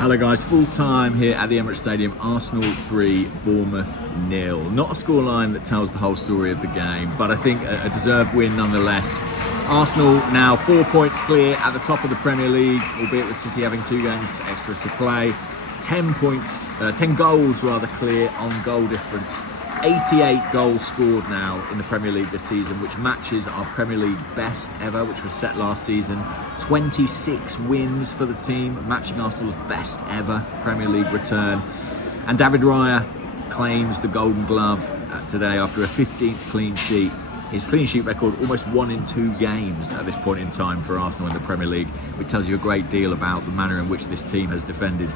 Hello guys, full time here at the Emirates Stadium. Arsenal 3, Bournemouth 0. Not a scoreline that tells the whole story of the game, but I think a deserved win nonetheless. Arsenal now 4 points clear at the top of the Premier League, albeit with City having 2 games extra to play. 10 goals clear on goal difference. 88 goals scored now in the Premier League this season, which matches our Premier League best ever, which was set last season. 26 wins for the team, matching Arsenal's best ever Premier League return. And David Raya claims the Golden Glove today after a 15th clean sheet. His clean sheet record almost 1 in 2 games at this point in time for Arsenal in the Premier League, which tells you a great deal about the manner in which this team has defended.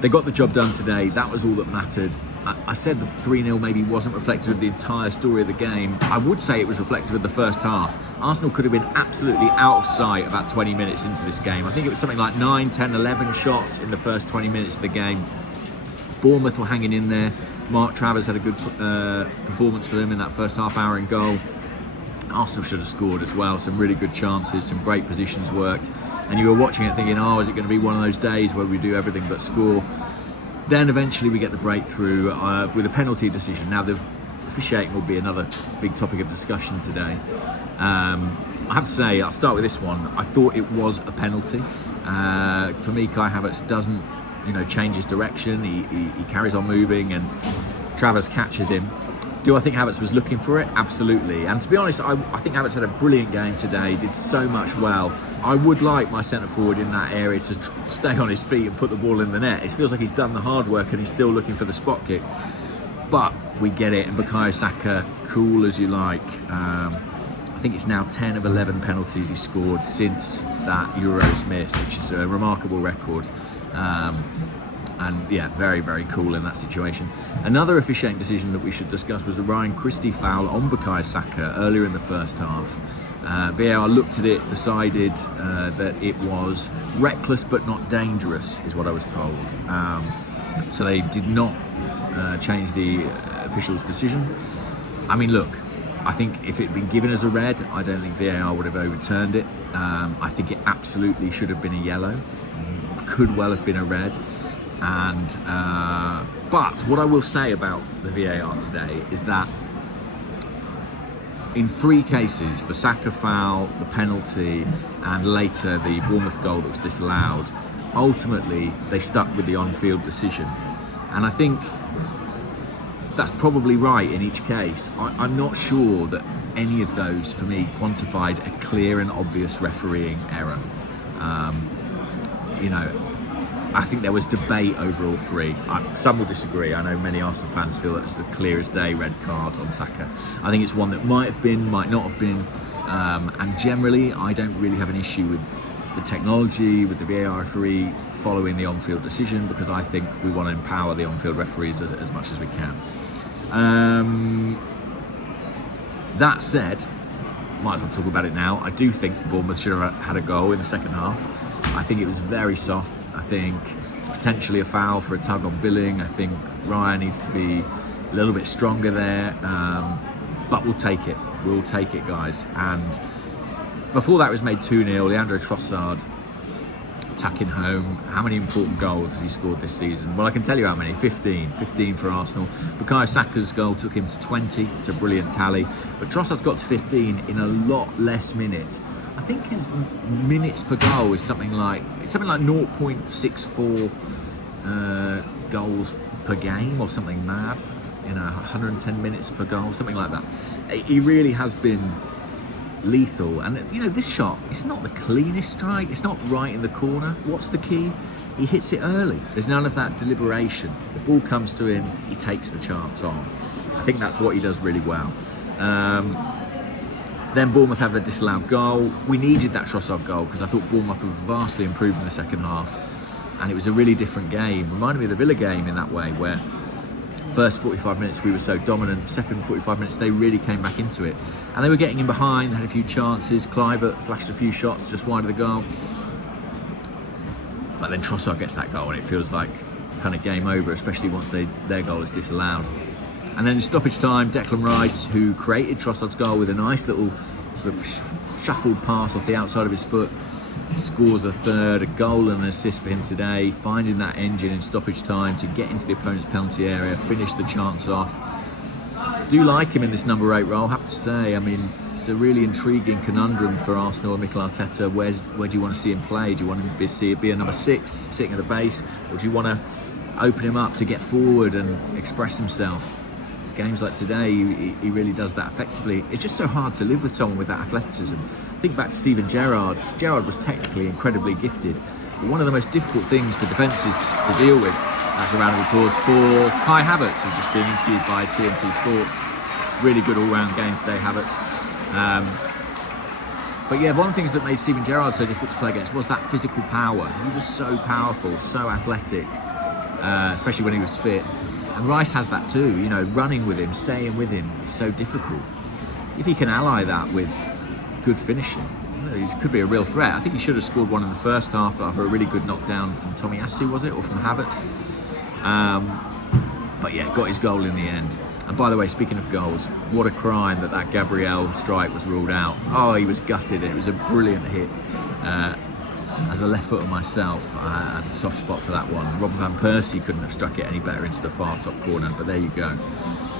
They got the job done today. That was all that mattered. I said the 3-0 maybe wasn't reflective of the entire story of the game. I would say it was reflective of the first half. Arsenal could have been absolutely out of sight about 20 minutes into this game. I think it was something like 9, 10, 11 shots in the first 20 minutes of the game. Bournemouth were hanging in there. Mark Travers had a good performance for them in that first half hour in goal. Arsenal should have scored as well. Some really good chances, some great positions worked. And you were watching it thinking, oh, is it going to be one of those days where we do everything but score? Then eventually we get the breakthrough with a penalty decision. Now the officiating will be another big topic of discussion today. I have to say, I'll start with this one. I thought it was a penalty. For me, Kai Havertz doesn't, change his direction. He carries on moving, and Travers catches him. Do I think Havertz was looking for it? Absolutely. And to be honest, I think Havertz had a brilliant game today, did so much well. I would like my centre forward in that area to stay on his feet and put the ball in the net. It feels like he's done the hard work and he's still looking for the spot kick. But we get it, and Bukayo Saka, cool as you like. I think it's now 10 of 11 penalties he scored since that Euros miss, which is a remarkable record. And yeah, very, very cool in that situation. Another officiating decision that we should discuss was a Ryan Christie foul on Bukayo Saka earlier in the first half. VAR looked at it, decided that it was reckless but not dangerous, is what I was told. So they did not change the official's decision. I mean, look, I think if it had been given as a red, I don't think VAR would have overturned it. I think it absolutely should have been a yellow. Could well have been a red. And but what I will say about the VAR today is that in 3 cases, the Saka foul, the penalty, and later the Bournemouth goal that was disallowed, ultimately they stuck with the on-field decision. And I think that's probably right in each case. I'm not sure that any of those, for me, quantified a clear and obvious refereeing error. I think there was debate over all 3. Some will disagree. I know many Arsenal fans feel that it's the clear as day red card on Saka. I think it's one that might have been, might not have been. And generally, I don't really have an issue with the technology, with the VAR referee following the on-field decision, because I think we want to empower the on-field referees as much as we can. That said, might as well talk about it now. I do think Bournemouth should have had a goal in the second half. I think it was very soft. I think it's potentially a foul for a tug on Billing. I think Ryan needs to be a little bit stronger there. But we'll take it. We'll take it, guys. And before that was made 2-0. Leandro Trossard tucking home. How many important goals has he scored this season? Well, I can tell you how many. 15 for Arsenal. Bukayo Saka's goal took him to 20. It's a brilliant tally. But Trossard's got to 15 in a lot less minutes. I think his minutes per goal is something like 0.64 goals per game or something mad. 110 minutes per goal, something like that. He really has been lethal. And this shot, it's not the cleanest strike. It's not right in the corner. What's the key? He hits it early. There's none of that deliberation. The ball comes to him. He takes the chance on. I think that's what he does really well. Then Bournemouth have a disallowed goal. We needed that Trossard goal because I thought Bournemouth were vastly improved in the second half. And it was a really different game. Reminded me of the Villa game in that way, where first 45 minutes we were so dominant, second 45 minutes they really came back into it. And they were getting in behind, had a few chances. Kluivert flashed a few shots just wide of the goal. But then Trossard gets that goal and it feels like kind of game over, especially once their goal is disallowed. And then in stoppage time, Declan Rice, who created Trossard's goal with a nice little sort of shuffled pass off the outside of his foot, scores a third, a goal and an assist for him today, finding that engine in stoppage time to get into the opponent's penalty area, finish the chance off. Do like him in this number 8 role, I have to say. I mean, it's a really intriguing conundrum for Arsenal and Mikel Arteta. Where do you want to see him play? Do you want him to see it be a number 6, sitting at the base, or do you want to open him up to get forward and express himself? Games like today, he really does that effectively. It's just so hard to live with someone with that athleticism. Think back to Steven Gerrard. Gerrard was technically incredibly gifted, but one of the most difficult things for defences to deal with. That's a round of applause for Kai Havertz, who's just being interviewed by TNT Sports. Really good all-round game today, Havertz. But yeah, one of the things that made Steven Gerrard so difficult to play against was that physical power. He was so powerful, so athletic, especially when he was fit. And Rice has that too, you know, running with him, staying with him is so difficult. If he can ally that with good finishing, he could be a real threat. I think he should have scored one in the first half after a really good knockdown from Tomiyasu, was it? Or from Havertz? But yeah, got his goal in the end. And by the way, speaking of goals, what a crime that Gabriel strike was ruled out. Oh, he was gutted. It was a brilliant hit. As a left footer myself, I had a soft spot for that one. Robin van Persie couldn't have struck it any better into the far top corner, but there you go.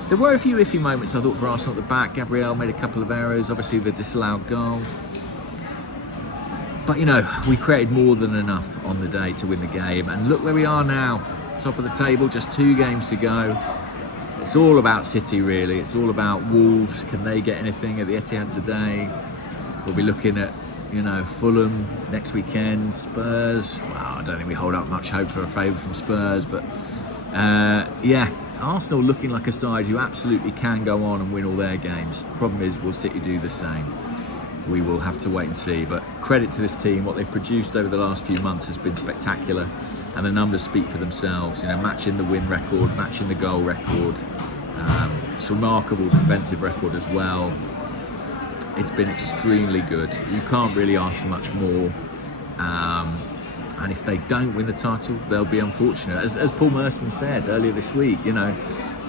There were a few iffy moments, I thought, for Arsenal at the back. Gabriel made a couple of errors, obviously the disallowed goal. But, you know, we created more than enough on the day to win the game. And look where we are now, top of the table, just 2 games to go. It's all about City, really. It's all about Wolves. Can they get anything at the Etihad today? We'll be looking at, you know, Fulham next weekend, Spurs. Well, I don't think we hold up much hope for a favour from Spurs, but yeah, Arsenal looking like a side who absolutely can go on and win all their games. The problem is, will City do the same? We will have to wait and see, but credit to this team. What they've produced over the last few months has been spectacular, and the numbers speak for themselves. You know, matching the win record, matching the goal record. It's a remarkable defensive record as well. It's been extremely good. You can't really ask for much more. And if they don't win the title, they'll be unfortunate. As Paul Merson said earlier this week, you know,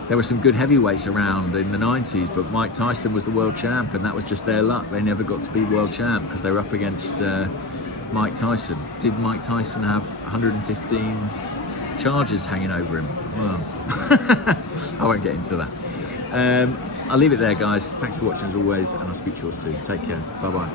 there were some good heavyweights around in the 90s, but Mike Tyson was the world champ, and that was just their luck. They never got to be world champ because they were up against Mike Tyson. Did Mike Tyson have 115 charges hanging over him? Well, I won't get into that. I'll leave it there, guys. Thanks for watching as always, and I'll speak to you all soon. Take care. Bye-bye.